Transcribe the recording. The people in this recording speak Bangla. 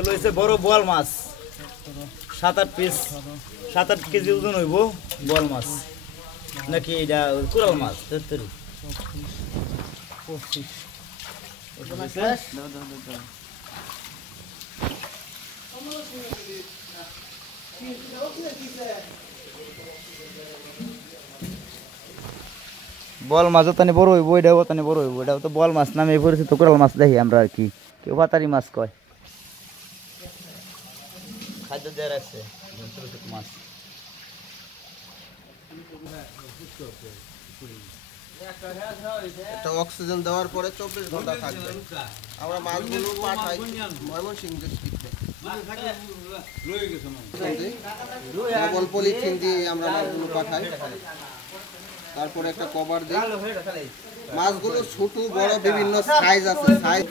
এগুলো হচ্ছে বড় বোয়াল মাছ 7-8 পিস 7-8 কেজি ওজন হইব বোয়াল মাছ নাকি এটা কোরাল মাছ ধরতে বল মাছও তানি বড় হইব এটাও তানি বড় হইব এটাও তো বল মাছ নামে পরিচিত কোরাল মাছ দেখি আমরা আর কি কেউ পাতারি মাছ কয় খাদ্য দেওয়ার আছে মাছ এটা অক্সিজেন দেওয়ার পরে 24 ঘন্টা থাকবে আমরা মাছগুলো পাঠাই ময়মনসিংহ ডিস্ট্রিক্টে ডবল পলিথিন দিয়ে আমরা মাছগুলো পাঠাই তারপরে একটা কভার দিই মাছগুলো ছোট বড় বিভিন্ন সাইজ আছে সাইজ